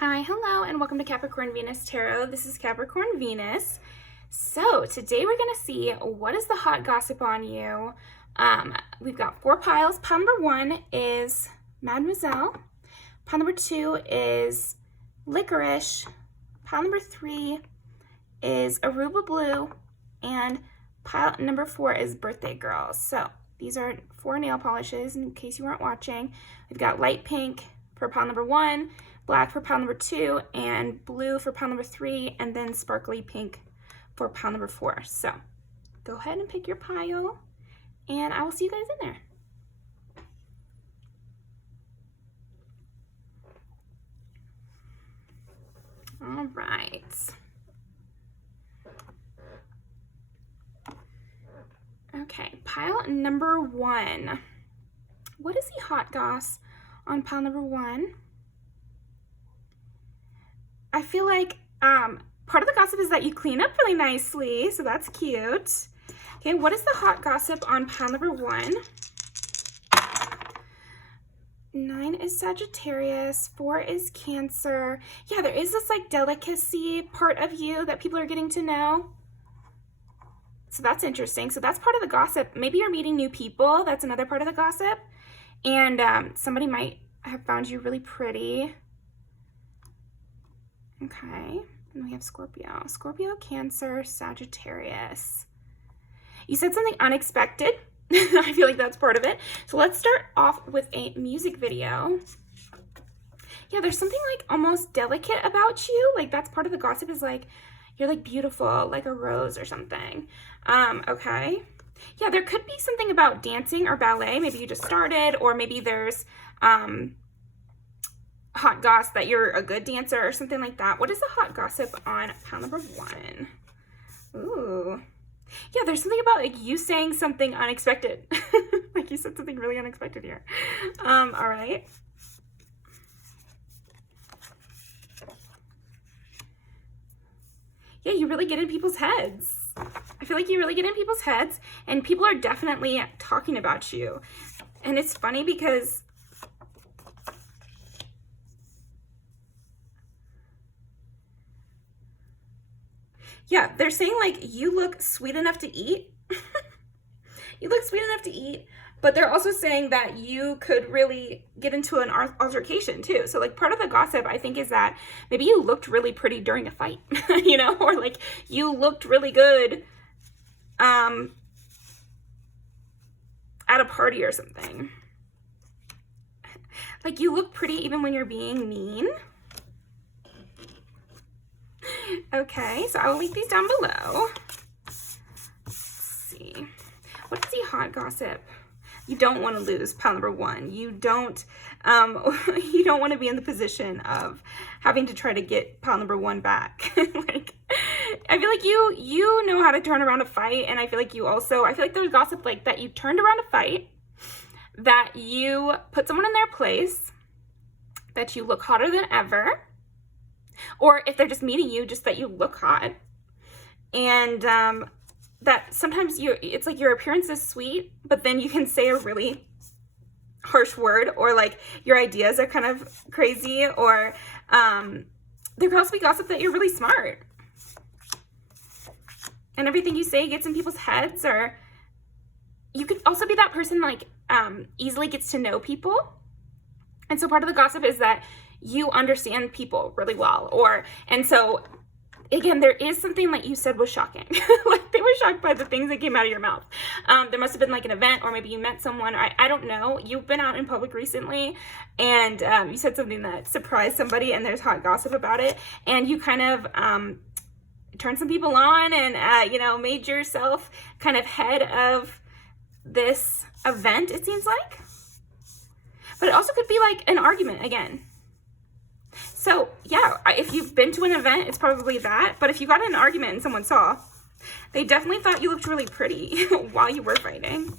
Hi, hello, and welcome to Capricorn Venus Tarot. This is Capricorn Venus. So today we're going to see what is the hot gossip on you. We've got 4 piles. Pile number 1 is Mademoiselle. Pile number 2 is Licorice. Pile number 3 is Aruba Blue. And pile number 4 is Birthday Girl. So these are 4 nail polishes in case you weren't watching. We've got light pink for pile number 1, black for pile number 2, and blue for pile number 3, and then sparkly pink for pile number 4. So go ahead and pick your pile, and I will see you guys in there. All right. Okay, pile number 1. What is the hot goss on pile number 1? I feel like part of the gossip is that you clean up really nicely, so that's cute. Okay, what is the hot gossip on pile number 1? 9 is Sagittarius, 4 is Cancer. Yeah, there is this like delicacy part of you that people are getting to know. So that's interesting. So that's part of the gossip. Maybe you're meeting new people. That's another part of the gossip. And somebody might have found you really pretty. Okay, and we have Scorpio. Scorpio, Cancer, Sagittarius. You said something unexpected. I feel like that's part of it. So let's start off with a music video. Yeah, there's something like almost delicate about you. Like that's part of the gossip is like, you're like beautiful, like a rose or something. Okay. Yeah, there could be something about dancing or ballet. Maybe you just started, or maybe there's hot gossip that you're a good dancer or something like that. What is the hot gossip on pile number 1? Ooh. Yeah, there's something about like you saying something unexpected. Like you said something really unexpected here. All right. Yeah, you really get in people's heads. I feel like you really get in people's heads, and people are definitely talking about you. And it's funny because yeah, they're saying like you look sweet enough to eat. You look sweet enough to eat, but they're also saying that you could really get into an altercation too. So like part of the gossip I think is that maybe you looked really pretty during a fight, you know, or like you looked really good at a party or something. Like you look pretty even when you're being mean. Okay, so I will link these down below. Let's see. What is the hot gossip? You don't want to lose pile number 1. You don't want to be in the position of having to try to get pile number 1 back. Like, I feel like you know how to turn around a fight, and I feel like there's gossip like that you turned around a fight, that you put someone in their place, that you look hotter than ever. Or if they're just meeting you, just that you look hot. And that sometimes it's like your appearance is sweet, but then you can say a really harsh word, or like your ideas are kind of crazy, or there could also be gossip that you're really smart. And everything you say gets in people's heads, or you could also be that person like easily gets to know people. And so part of the gossip is that you understand people really well, and so again, there is something that you said was shocking. Like they were shocked by the things that came out of your mouth. There must have been like an event, or maybe you met someone, or I don't know. You've been out in public recently, and you said something that surprised somebody, and there's hot gossip about it, and you kind of turned some people on, and you know, made yourself kind of head of this event, it seems like. But it also could be like an argument again. So yeah, if you've been to an event, it's probably that. But if you got in an argument and someone saw, they definitely thought you looked really pretty while you were fighting.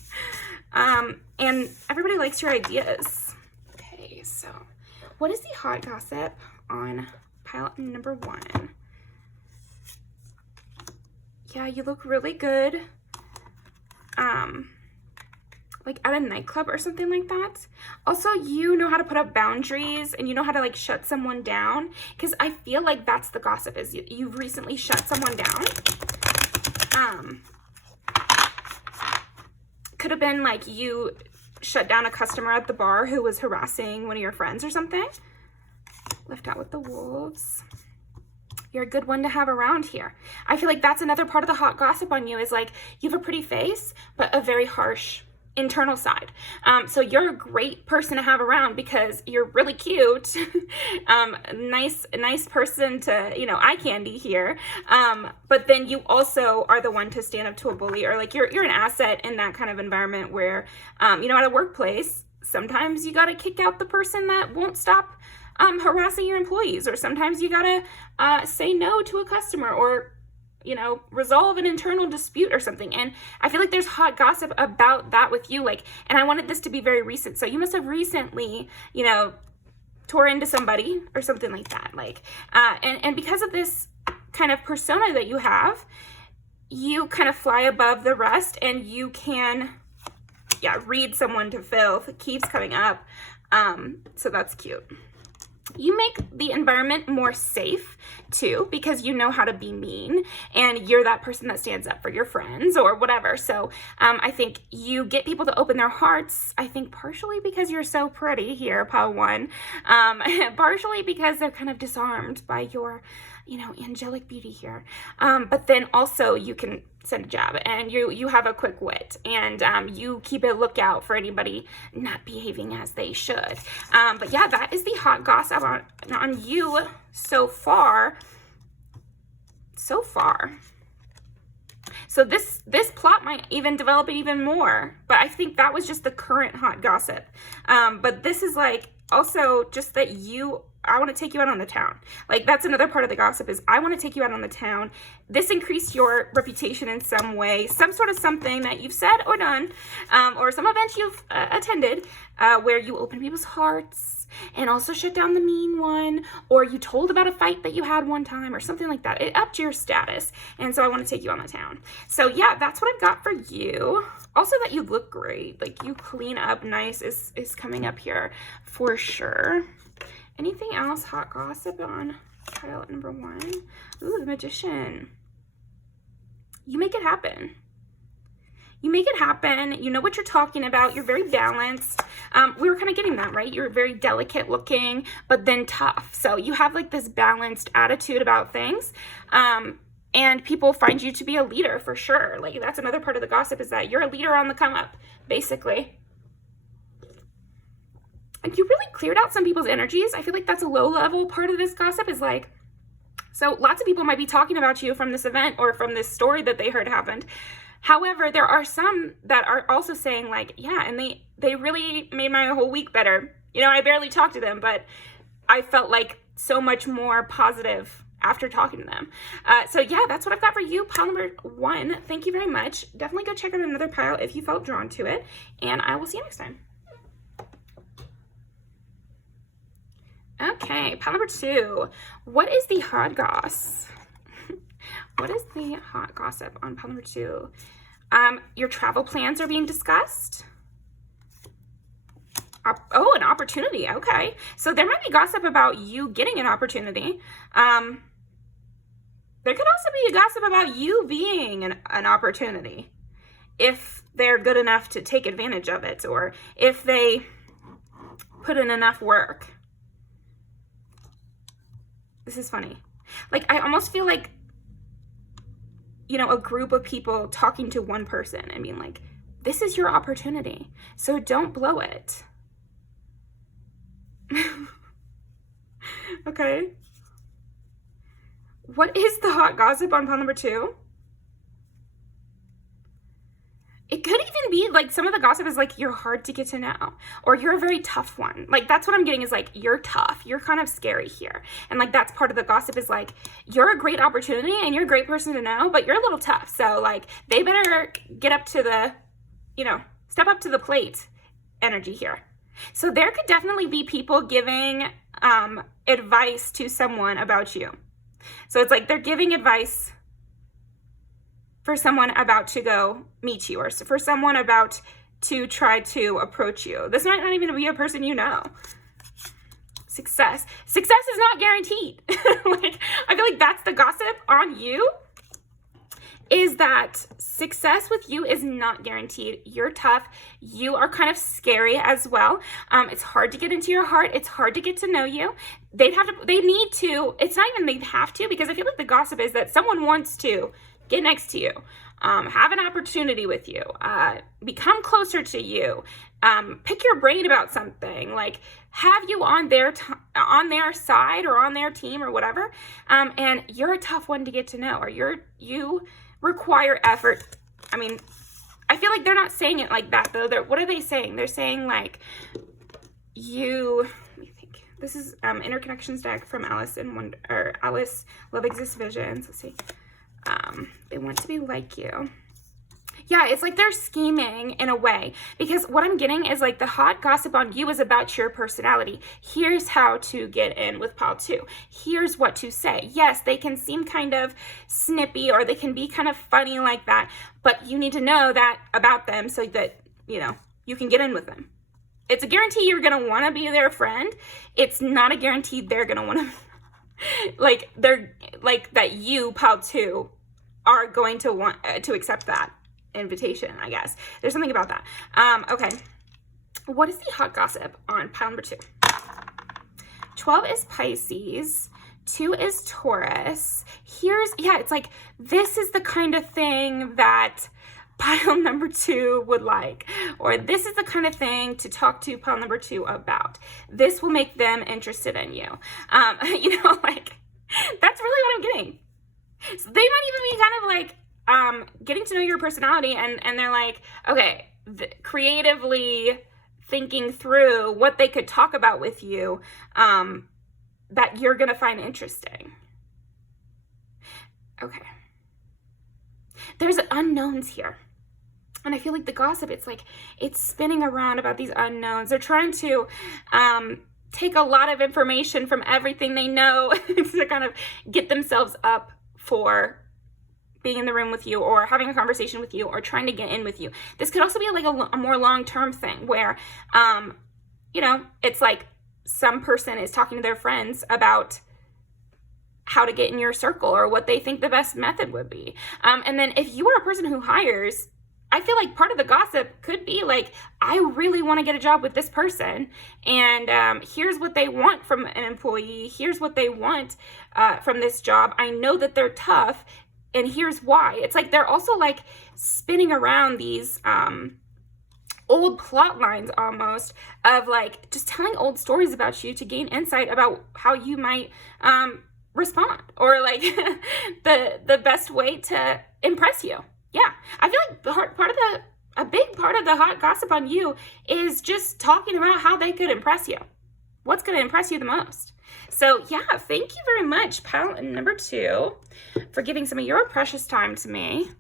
And everybody likes your ideas. Okay, so what is the hot gossip on pile number 1? Yeah, you look really good like at a nightclub or something like that. Also, you know how to put up boundaries and you know how to like shut someone down, because I feel like that's the gossip, is you've recently shut someone down. Could have been like you shut down a customer at the bar who was harassing one of your friends or something. Left out with the wolves. You're a good one to have around here. I feel like that's another part of the hot gossip on you, is like you have a pretty face, but a very harsh internal side. So you're a great person to have around because you're really cute. Nice person to, you know, eye candy here. But then you also are the one to stand up to a bully, or like you're an asset in that kind of environment where, you know, at a workplace, sometimes you got to kick out the person that won't stop harassing your employees, or sometimes you gotta say no to a customer, or, you know, resolve an internal dispute or something. And I feel like there's hot gossip about that with you, like, and I wanted this to be very recent, so you must have recently, you know, tore into somebody or something like that, like, and because of this kind of persona that you have, you kind of fly above the rest, and you can, yeah, read someone to filth. It keeps coming up, so that's cute. You make the environment more safe too, because you know how to be mean, and you're that person that stands up for your friends or whatever. So I think you get people to open their hearts, I think partially because you're so pretty here, pile one, partially because they're kind of disarmed by your, you know, angelic beauty here. But then also you can send a jab, and you have a quick wit, and you keep a lookout for anybody not behaving as they should. But yeah, that is the hot gossip on you so far. So this plot might even develop it even more, but I think that was just the current hot gossip. But this is like also just that I want to take you out on the town. Like, that's another part of the gossip, is I want to take you out on the town. This increased your reputation in some way, some sort of something that you've said or done, or some event you've attended, where you open people's hearts and also shut down the mean one, or you told about a fight that you had one time or something like that. It upped your status, and so I want to take you on the town. So yeah, that's what I've got for you. Also, that you look great, like you clean up nice is coming up here for sure. Anything else hot gossip on pile number 1? Ooh, the Magician. You make it happen. You make it happen. You know what you're talking about. You're very balanced. We were kind of getting that, right? You're very delicate looking, but then tough. So you have like this balanced attitude about things. And people find you to be a leader for sure. Like, that's another part of the gossip, is that you're a leader on the come up, basically. And you really cleared out some people's energies. I feel like that's a low level part of this gossip, is like, so lots of people might be talking about you from this event or from this story that they heard happened. However, there are some that are also saying like, yeah, and they really made my whole week better. You know, I barely talked to them, but I felt like so much more positive after talking to them. So yeah, that's what I've got for you, pile number 1. Thank you very much. Definitely go check out another pile if you felt drawn to it, and I will see you next time. Okay, pile number 2. What is the hot goss? What is the hot gossip on pile number 2? Your travel plans are being discussed. Oh, an opportunity. Okay. So there might be gossip about you getting an opportunity. There could also be a gossip about you being an opportunity, if they're good enough to take advantage of it, or if they put in enough work. This is funny. Like, I almost feel like, you know, a group of people talking to one person and being like, this is your opportunity, so don't blow it. Okay. What is the hot gossip on pile number 2? It could even be like, some of the gossip is like, you're hard to get to know, or you're a very tough one. Like, that's what I'm getting, is like, you're tough. You're kind of scary here. And like, that's part of the gossip, is like, you're a great opportunity and you're a great person to know, but you're a little tough. So like, they better get up to the, you know, step up to the plate energy here. So there could definitely be people giving advice to someone about you. So it's like they're giving advice for someone about to go meet you, or for someone about to try to approach you. This might not even be a person you know. Success is not guaranteed. Like, I feel like that's the gossip on you, is that success with you is not guaranteed. You're tough. You are kind of scary as well. It's hard to get into your heart. It's hard to get to know you. They need to, it's not even they'd have to, because I feel like the gossip is that someone wants to get next to you, have an opportunity with you, become closer to you, pick your brain about something, like have you on their side or on their team or whatever. And you're a tough one to get to know, or you require effort. I mean, I feel like they're not saying it like that though. What are they saying? They're saying like let me think. This is Interconnections deck from Alice Love Exists Visions. Let's see. They want to be like you. Yeah, it's like they're scheming in a way, because what I'm getting is like the hot gossip on you is about your personality. Here's how to get in with pile 2. Here's what to say. Yes, they can seem kind of snippy, or they can be kind of funny like that, but you need to know that about them so that, you can get in with them. It's a guarantee you're going to want to be their friend. It's not a guarantee they're going to want to, that you, pile 2, are going to want to accept that invitation, I guess. There's something about that. Okay. What is the hot gossip on pile number 2? 12 is Pisces. 2 is Taurus. It's like, this is the kind of thing that pile number 2 would like, or this is the kind of thing to talk to pile number 2 about. This will make them interested in you. That's really what I'm getting. So they might even be kind of like, getting to know your personality, and they're like, okay, creatively thinking through what they could talk about with you, that you're going to find interesting. Okay. There's unknowns here. And I feel like the gossip, it's spinning around about these unknowns. They're trying to, take a lot of information from everything they know to kind of get themselves up for being in the room with you, or having a conversation with you, or trying to get in with you. This could also be like a more long-term thing where, it's like some person is talking to their friends about how to get in your circle, or what they think the best method would be. And then if you are a person who hires, I feel like part of the gossip could be like, I really want to get a job with this person, and here's what they want from an employee. Here's what they want from this job. I know that they're tough, and here's why. It's like they're also like spinning around these old plot lines almost, of like just telling old stories about you to gain insight about how you might respond, or like the best way to impress you. Yeah, I feel like a big part of the hot gossip on you is just talking about how they could impress you. What's going to impress you the most? So yeah, thank you very much, pile number 2, for giving some of your precious time to me.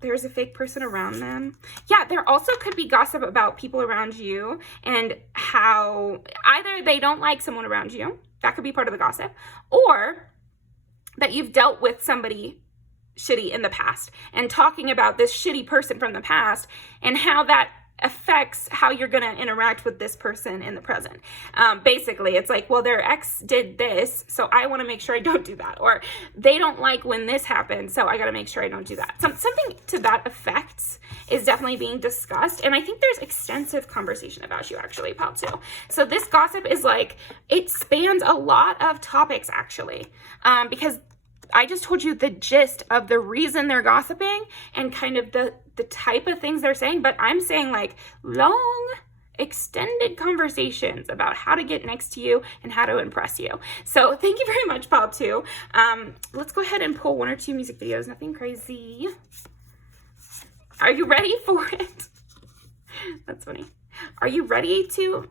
There's a fake person around them. Yeah, there also could be gossip about people around you, and how either they don't like someone around you. That could be part of the gossip. Or that you've dealt with somebody shitty in the past, and talking about this shitty person from the past and how that affects how you're going to interact with this person in the present. Basically, it's like, well, their ex did this, so I want to make sure I don't do that. Or they don't like when this happens, so I got to make sure I don't do that. Something to that effect is definitely being discussed. And I think there's extensive conversation about you, actually, pile 2. So this gossip is like, it spans a lot of topics, actually, because I just told you the gist of the reason they're gossiping and kind of the type of things they're saying, but I'm saying like long, extended conversations about how to get next to you and how to impress you. So thank you very much, pile 2. Let's go ahead and pull 1 or 2 music videos, nothing crazy. Are you ready for it? That's funny. Are you ready to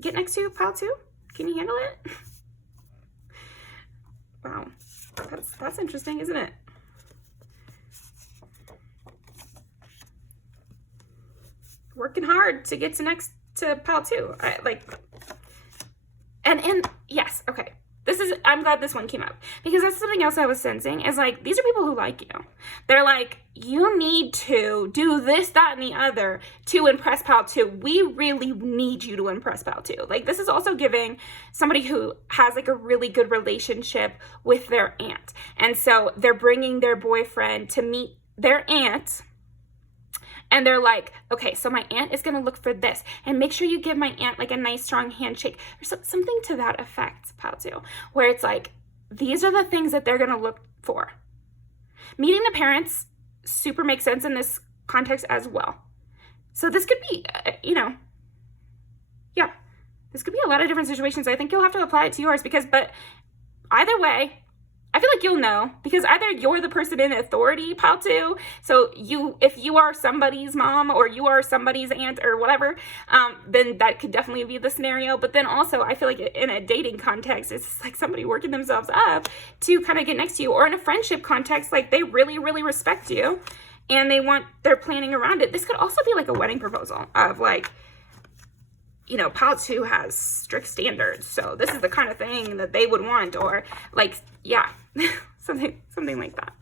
get next to pile 2? Can you handle it? Wow, that's interesting, isn't it? Working hard to get to pile 2. And yes, okay. This is I'm glad this one came up, because that's something else I was sensing is like, these are people who like you. They're like, you need to do this, that, and the other to impress pal 2. We really need you to impress pal 2. Like, this is also giving somebody who has like a really good relationship with their aunt. And so they're bringing their boyfriend to meet their aunt. And they're like, okay, so my aunt is going to look for this. And make sure you give my aunt like a nice, strong handshake. Or something to that effect, pal 2. Where it's like, these are the things that they're going to look for. Meeting the parents super makes sense in this context as well. So this could be, this could be a lot of different situations. I think you'll have to apply it to yours but either way, I feel like you'll know, because either you're the person in authority, pal 2, so if you are somebody's mom or you are somebody's aunt or whatever, then that could definitely be the scenario. But then also, I feel like in a dating context, it's like somebody working themselves up to kind of get next to you, or in a friendship context, like they really, really respect you and they're planning around it. This could also be like a wedding proposal of like, pal 2 has strict standards, so this is the kind of thing that they would want, or like, yeah, something like that.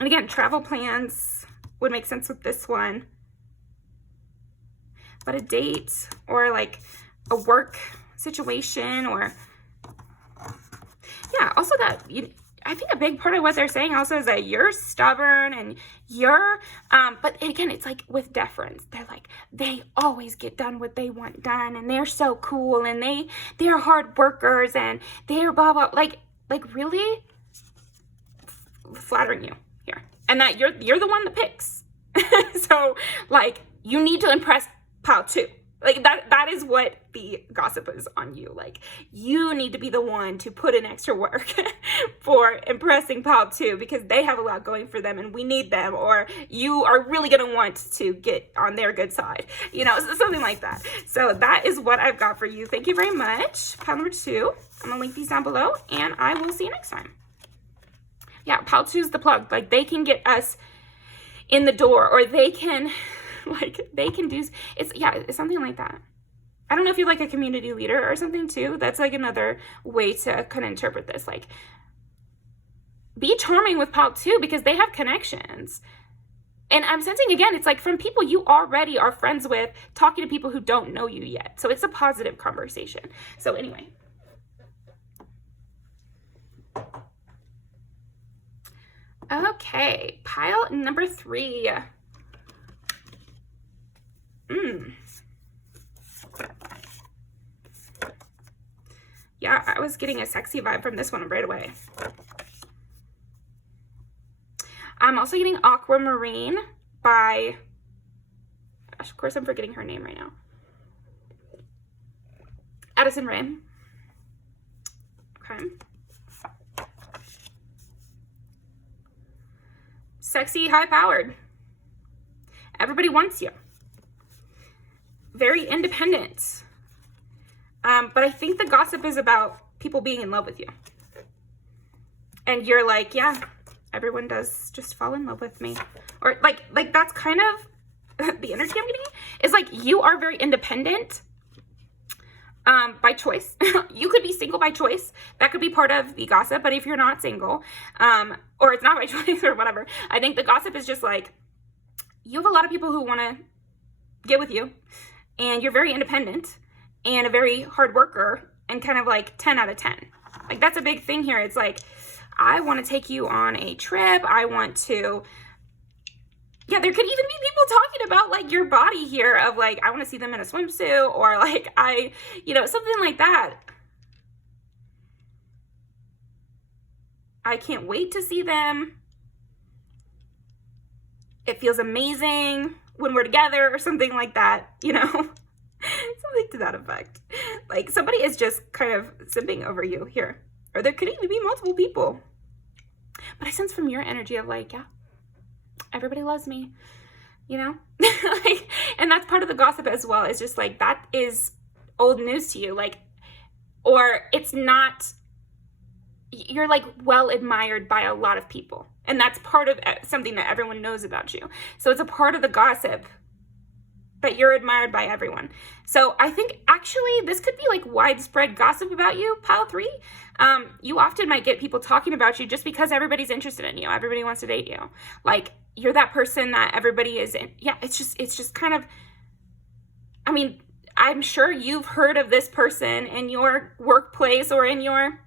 And again, travel plans would make sense with this one, but a date or like a work situation, or yeah, also that I think a big part of what they're saying also is that you're stubborn and you're, but again, it's like with deference. They're like, they always get done what they want done, and they're so cool, and they're hard workers, and they're blah, blah, like really flattering you here. And that you're the one that picks. So like, you need to impress pal 2. Like that is what the gossip is on you. Like, you need to be the one to put in extra work for impressing pal 2, because they have a lot going for them and we need them, or you are really going to want to get on their good side, something like that. So that is what I've got for you. Thank you very much. Pal number 2. I'm going to link these down below, and I will see you next time. Yeah, pal 2 is the plug. Like, they can get us in the door, or they can do, it's something like that. I don't know if you're like a community leader or something too. That's like another way to kind of interpret this. Like, be charming with pal 2, because they have connections. And I'm sensing, again, it's like from people you already are friends with, talking to people who don't know you yet. So it's a positive conversation. So anyway. Okay, pile number 3. Yeah, I was getting a sexy vibe from this one right away. I'm also getting Aquamarine by, gosh, of course I'm forgetting her name right now. Addison Rae. Okay. Sexy, high-powered. Everybody wants you. Very independent. But I think the gossip is about people being in love with you. And you're like, yeah, everyone does just fall in love with me. Or like that's kind of the energy I'm getting, is like, you are very independent by choice. You could be single by choice. That could be part of the gossip. But if you're not single, or it's not by choice or whatever, I think the gossip is just like, you have a lot of people who want to get with you, and you're very independent and a very hard worker, and kind of like 10 out of 10. Like, that's a big thing here. It's like, I want to take you on a trip. I want to, yeah, there could even be people talking about like your body here, of like, I want to see them in a swimsuit, or like, something like that. I can't wait to see them. It feels amazing when we're together, or something like that, something to that effect. Like, somebody is just kind of simping over you here, or there could even be multiple people. But I sense from your energy of like, yeah, everybody loves me, like, and that's part of the gossip as well. It's just like, that is old news to you, like, or it's not, you're like well admired by a lot of people. And that's part of something that everyone knows about you. So it's a part of the gossip that you're admired by everyone. So I think actually this could be like widespread gossip about you, pile 3. You often might get people talking about you just because everybody's interested in you. Everybody wants to date you. Like, you're that person that everybody is in. Yeah, it's just kind of, I mean, I'm sure you've heard of this person in your workplace or in your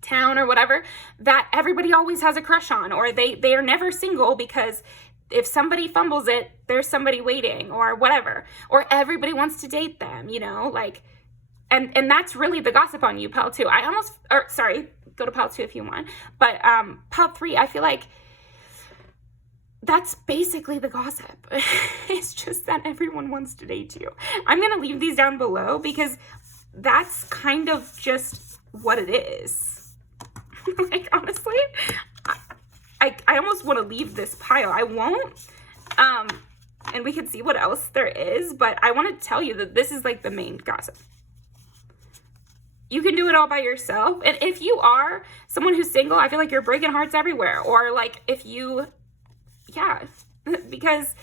town or whatever that everybody always has a crush on, or they are never single because if somebody fumbles it, there's somebody waiting or whatever, or everybody wants to date them, you know, like, and that's really the gossip on you, pile 2. Go to pile 2 if you want, but pile 3, I feel like that's basically the gossip. It's just that everyone wants to date you. I'm going to leave these down below because that's kind of just what it is. Like, honestly, I almost want to leave this pile. I won't. And we can see what else there is, but I want to tell you that this is like the main gossip. You can do it all by yourself. And if you are someone who's single, I feel like you're breaking hearts everywhere. Or like if you, yeah, because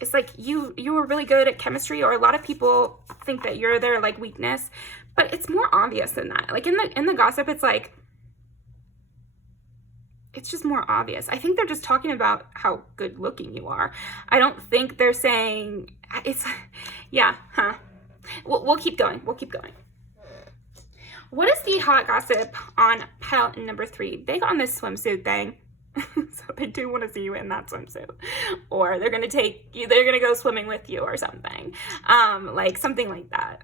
it's like you were really good at chemistry, or a lot of people think that you're their like weakness, but it's more obvious than that. Like in the gossip, it's like, it's just more obvious. I think they're just talking about how good looking you are. I don't think they're saying it's, yeah, huh? We'll keep going. We'll keep going. What is the hot gossip on pile number 3? Big on this swimsuit thing. So they do want to see you in that swimsuit, or they're going to take you, they're going to go swimming with you or something. Like something like that.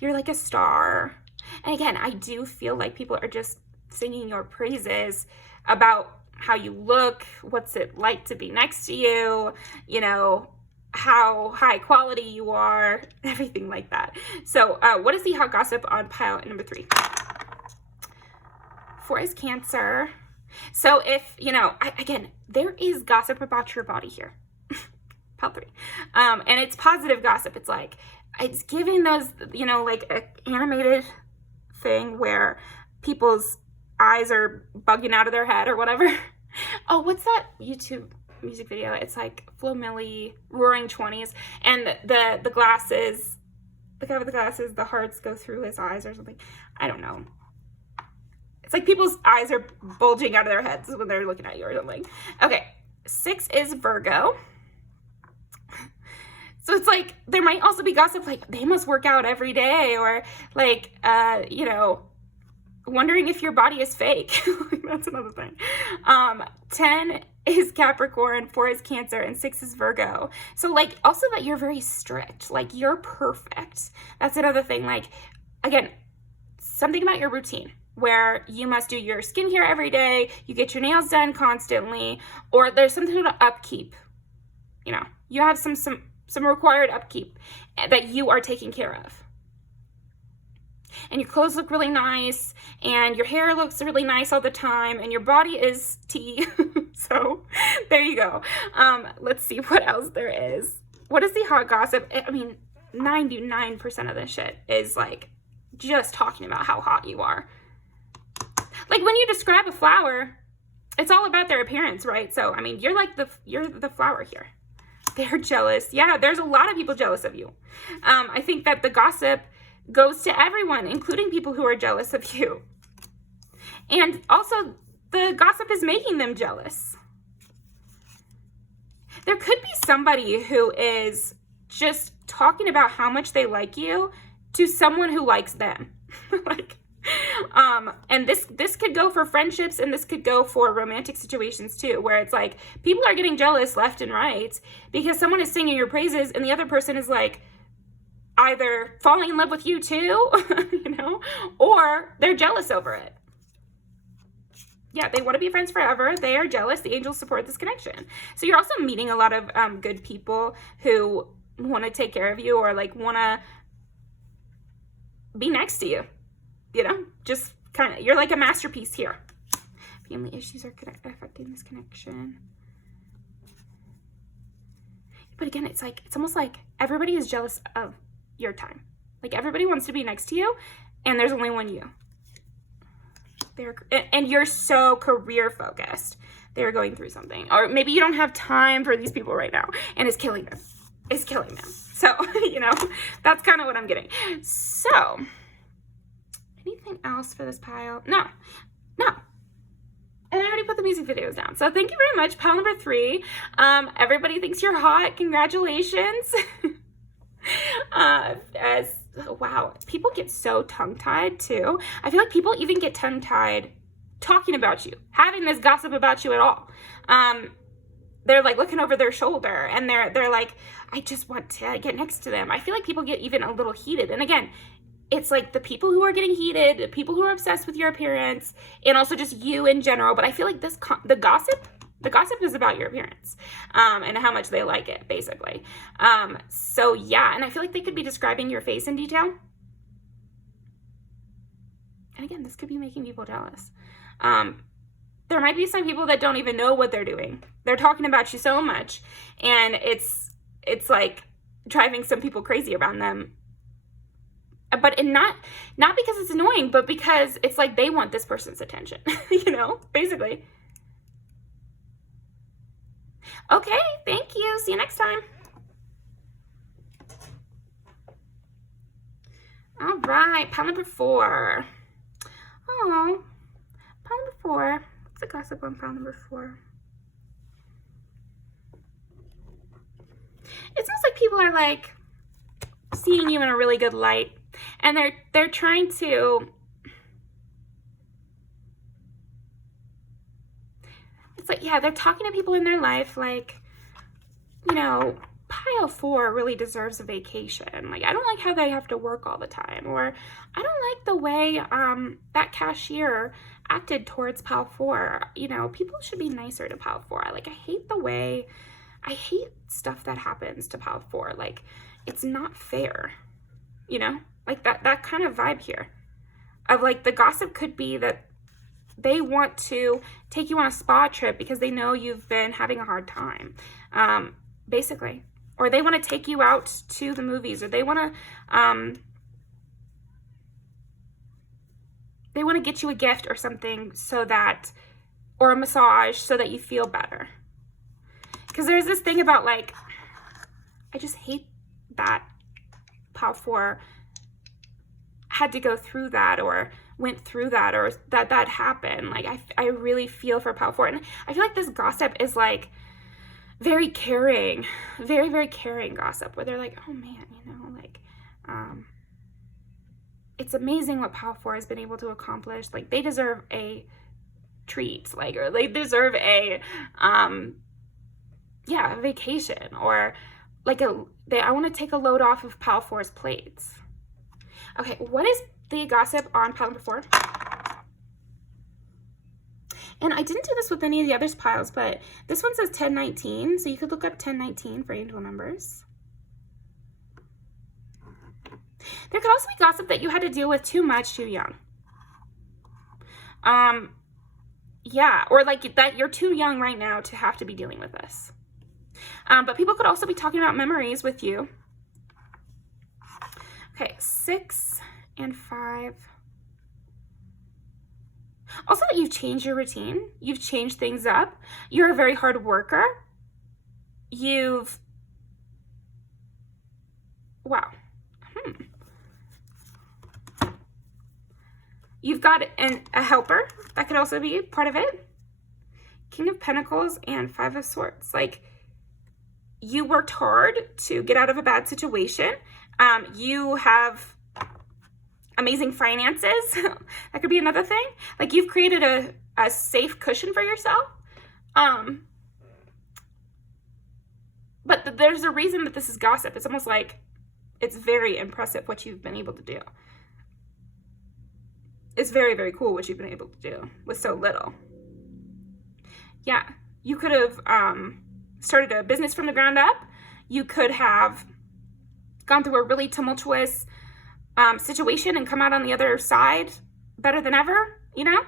You're like a star. And again, I do feel like people are just singing your praises about how you look, what's it like to be next to you, you know, how high quality you are, everything like that. So what is the hot gossip on pile number 3? 4 is Cancer. So if, you know, again, there is gossip about your body here. Pile 3. And it's positive gossip. It's like, it's giving those, you know, like an animated thing where people's eyes are bugging out of their head or whatever. Oh, what's that YouTube music video? It's like Flo Milli, Roaring 20s, and the glasses, the guy with the glasses, the hearts go through his eyes or something. I don't know. It's like people's eyes are bulging out of their heads when they're looking at you or something. Okay, 6 is Virgo. So it's like, there might also be gossip like, they must work out every day, or like, you know, wondering if your body is fake. That's another thing. 10 is Capricorn, 4 is Cancer, and 6 is Virgo. So like, also that you're very strict, like you're perfect. That's another thing. Like, again, something about your routine where you must do your skincare every day, you get your nails done constantly, or there's something about upkeep. You know, you have some required upkeep that you are taking care of. And your clothes look really nice, and your hair looks really nice all the time, and your body is tea. So there you go. Let's see what else there is. What is the hot gossip? I mean, 99% of this shit is like just talking about how hot you are. Like when you describe a flower, it's all about their appearance, right? So I mean, you're the flower here. They're jealous. Yeah, there's a lot of people jealous of you. I think that the gossip goes to everyone, including people who are jealous of you. And also, the gossip is making them jealous. There could be somebody who is just talking about how much they like you to someone who likes them. Like, and this could go for friendships, and this could go for romantic situations too, where it's like people are getting jealous left and right because someone is singing your praises and the other person is like either falling in love with you too, you know, or they're jealous over it. Yeah, they want to be friends forever. They are jealous. The angels support this connection. So you're also meeting a lot of good people who want to take care of you, or like want to be next to you. You know, just kind of, you're like a masterpiece here. Family issues are affecting this connection. But again, it's like, it's almost like everybody is jealous of your time. Like everybody wants to be next to you, and there's only one you. And you're so career focused. They're going through something. Or maybe you don't have time for these people right now, and it's killing them. It's killing them. So, you know, that's kind of what I'm getting. So, anything else for this pile? No. And I already put the music videos down. So thank you very much. Pile number 3. Everybody thinks you're hot. Congratulations. Wow, people get so tongue-tied too. I feel like people even get tongue-tied talking about you, having this gossip about you at all. They're like looking over their shoulder, and they're like, I just want to get next to them. I feel like people get even a little heated. And again, it's like the people who are getting heated, the people who are obsessed with your appearance, and also just you in general. But I feel like the gossip is about your appearance, and how much they like it, basically. So yeah, and I feel like they could be describing your face in detail. And again, this could be making people jealous. There might be some people that don't even know what they're doing. They're talking about you so much, and it's like driving some people crazy around them. But not because it's annoying, but because it's like they want this person's attention, you know, basically. Okay, thank you. See you next time. All right, pile number 4. Oh, pile number 4. What's the gossip on pile number 4? It sounds like people are like seeing you in a really good light, and they're trying to, it's like, yeah, they're talking to people in their life like, you know, pile 4 really deserves a vacation. Like, I don't like how they have to work all the time, or I don't like the way that cashier acted towards pile 4. You know, people should be nicer to pile 4. I hate stuff that happens to pile 4. Like, it's not fair, you know, like that kind of vibe here of like the gossip could be that they want to take you on a spa trip because they know you've been having a hard time, basically, or they want to take you out to the movies, or they want to get you a gift or something or a massage so that you feel better. Because there's this thing about like, I just hate that pile 4 had to go through that, or went through that, or that happened. Like, I really feel for pile 4. And I feel like this gossip is like very caring, very, very caring gossip, where they're like, oh man, you know, like, it's amazing what pile 4 has been able to accomplish. Like, they deserve a treat, like, or they deserve a vacation, or like I want to take a load off of pile 4's plates. Okay, what is the gossip on pile number 4? And I didn't do this with any of the other piles, but this one says 1019, so you could look up 1019 for angel numbers. There could also be gossip that you had to deal with too much too young. Yeah, or like that you're too young right now to have to be dealing with this. But people could also be talking about memories with you. Okay, 6 and 5. Also that you've changed your routine. You've changed things up. You're a very hard worker. Wow. You've got a helper. That could also be part of it. King of Pentacles and 5 of Swords. Like, you worked hard to get out of a bad situation. You have amazing finances. That could be another thing. Like, you've created a safe cushion for yourself. But there's a reason that this is gossip. It's almost like it's very impressive what you've been able to do. It's very, very cool what you've been able to do with so little. Yeah, you could have started a business from the ground up. You could have gone through a really tumultuous situation and come out on the other side better than ever, you know?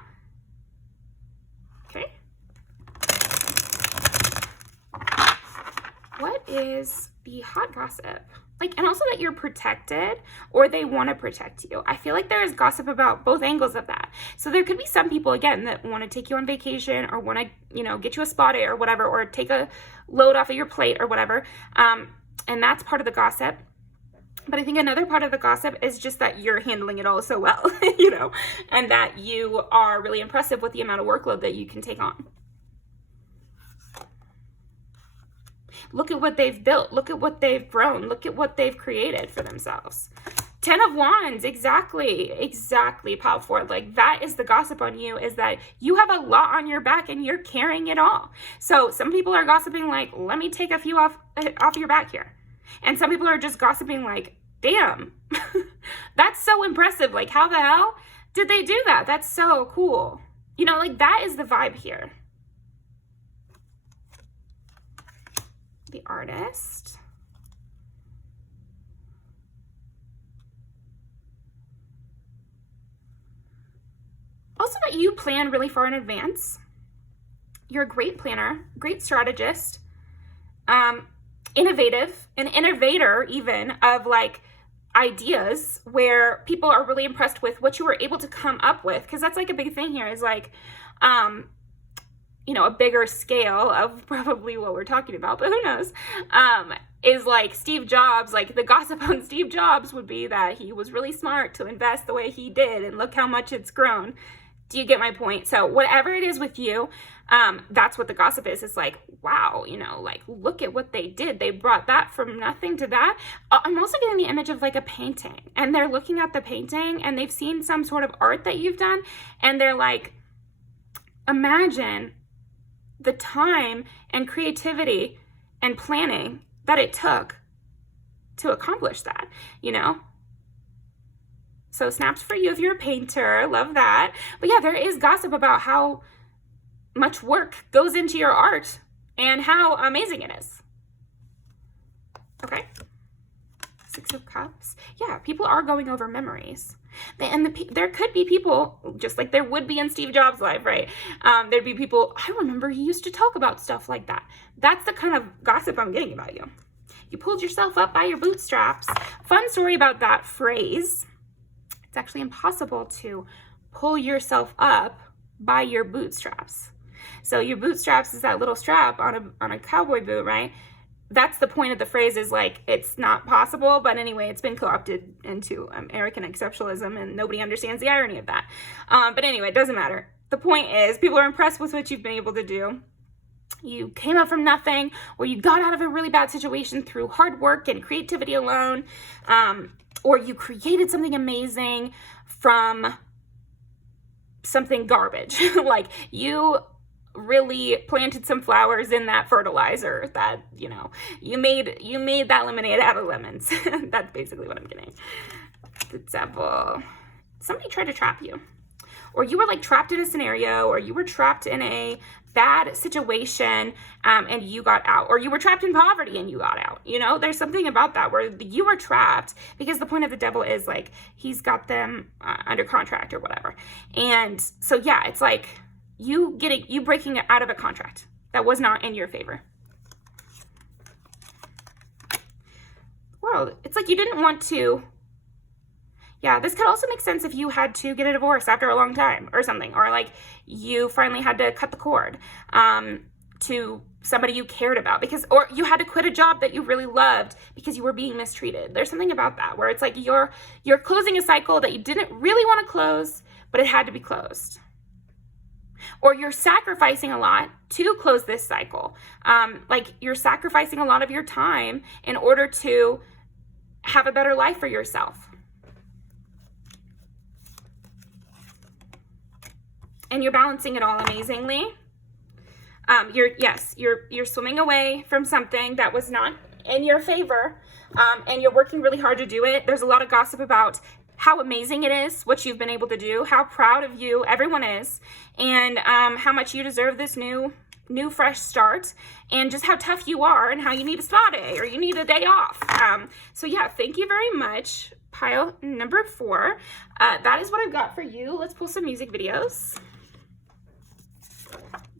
Okay. What is the hot gossip like, and also that you're protected, or they want to protect you. I feel like there is gossip about both angles of that. So there could be some people, again, that want to take you on vacation, or want to, you know, get you a spa day or whatever, or take a load off of your plate or whatever. And that's part of the gossip. But I think another part of the gossip is just that you're handling it all so well, you know, and that you are really impressive with the amount of workload that you can take on. Look at what they've built. Look at what they've grown. Look at what they've created for themselves. 10 of Wands, exactly, power forward. Like, that is the gossip on you, is that you have a lot on your back and you're carrying it all. So some people are gossiping like, let me take a few off your back here. And some people are just gossiping like, damn, that's so impressive. Like, how the hell did they do that? That's so cool. You know, like, that is the vibe here. The Artist. Also that you plan really far in advance. You're a great planner, great strategist, innovative, an innovator even of like ideas where people are really impressed with what you were able to come up with. Because that's like a big thing here is like, you know, a bigger scale of probably what we're talking about, but who knows, is like Steve Jobs. Like, the gossip on Steve Jobs would be that he was really smart to invest the way he did, and look how much it's grown. Do you get my point? So whatever it is with you, that's what the gossip is. It's like, wow, you know, like, look at what they did. They brought that from nothing to that. I'm also getting the image of like a painting, and they're looking at the painting and they've seen some sort of art that you've done, and they're like, imagine the time and creativity and planning that it took to accomplish that, you know? So snaps for you if you're a painter, love that. But yeah, there is gossip about how much work goes into your art and how amazing it is. Okay. 6 of Cups. Yeah, people are going over memories. And there could be people, just like there would be in Steve Jobs' life, right? There'd be people, I remember he used to talk about stuff like that. That's the kind of gossip I'm getting about you. You pulled yourself up by your bootstraps. Fun story about that phrase. It's actually impossible to pull yourself up by your bootstraps. So your bootstraps is that little strap on a cowboy boot, right? That's the point of the phrase, is like, it's not possible. But anyway, it's been co-opted into American exceptionalism, and nobody understands the irony of that. But anyway, it doesn't matter. The point is, people are impressed with what you've been able to do. You came up from nothing, or you got out of a really bad situation through hard work and creativity alone, or you created something amazing from something garbage. Like, you really planted some flowers in that fertilizer that, you know, you made that lemonade out of lemons. That's basically what I'm getting. The Devil. Somebody tried to trap you, or you were like trapped in a scenario, or you were trapped in a bad situation and you got out, or you were trapped in poverty and you got out. You know, there's something about that where you were trapped, because the point of the Devil is like, he's got them under contract or whatever. And so yeah, it's like you breaking out of a contract that was not in your favor. Well, it's like you didn't want to. Yeah, this could also make sense if you had to get a divorce after a long time or something, or like you finally had to cut the cord to somebody you cared about, or you had to quit a job that you really loved because you were being mistreated. There's something about that where it's like you're closing a cycle that you didn't really want to close, but it had to be closed. Or you're sacrificing a lot to close this cycle. Like, you're sacrificing a lot of your time in order to have a better life for yourself. And you're balancing it all amazingly. You're swimming away from something that was not in your favor, and you're working really hard to do it. There's a lot of gossip about how amazing it is, what you've been able to do, how proud of you everyone is, and how much you deserve this new fresh start, and just how tough you are, and how you need a spa day or you need a day off. So yeah, thank you very much, pile number 4. That is what I've got for you. Let's pull some music videos.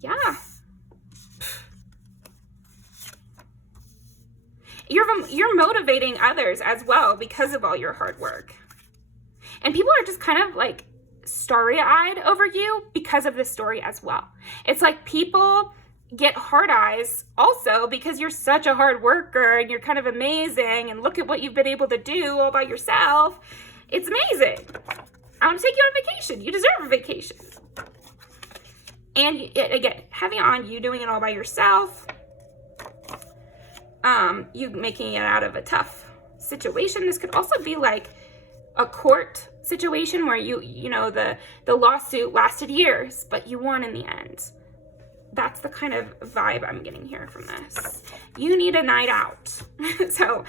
Yeah. You're motivating others as well because of all your hard work. And people are just kind of like starry-eyed over you because of this story as well. It's like people get hard eyes also because you're such a hard worker and you're kind of amazing and look at what you've been able to do all by yourself. It's amazing. I want to take you on vacation. You deserve a vacation. And again, having on you doing it all by yourself, you making it out of a tough situation. This could also be like a court situation where you know, the lawsuit lasted years, but you won in the end. That's the kind of vibe I'm getting here from this. You need a night out. So,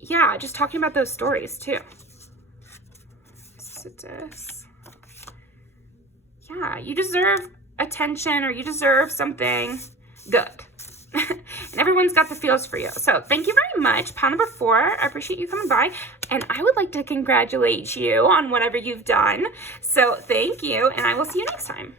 yeah, just talking about those stories too. Yeah, you deserve attention, or you deserve something good. And everyone's got the feels for you. So thank you very much. Pile number 4. I appreciate you coming by. And I would like to congratulate you on whatever you've done. So thank you. And I will see you next time.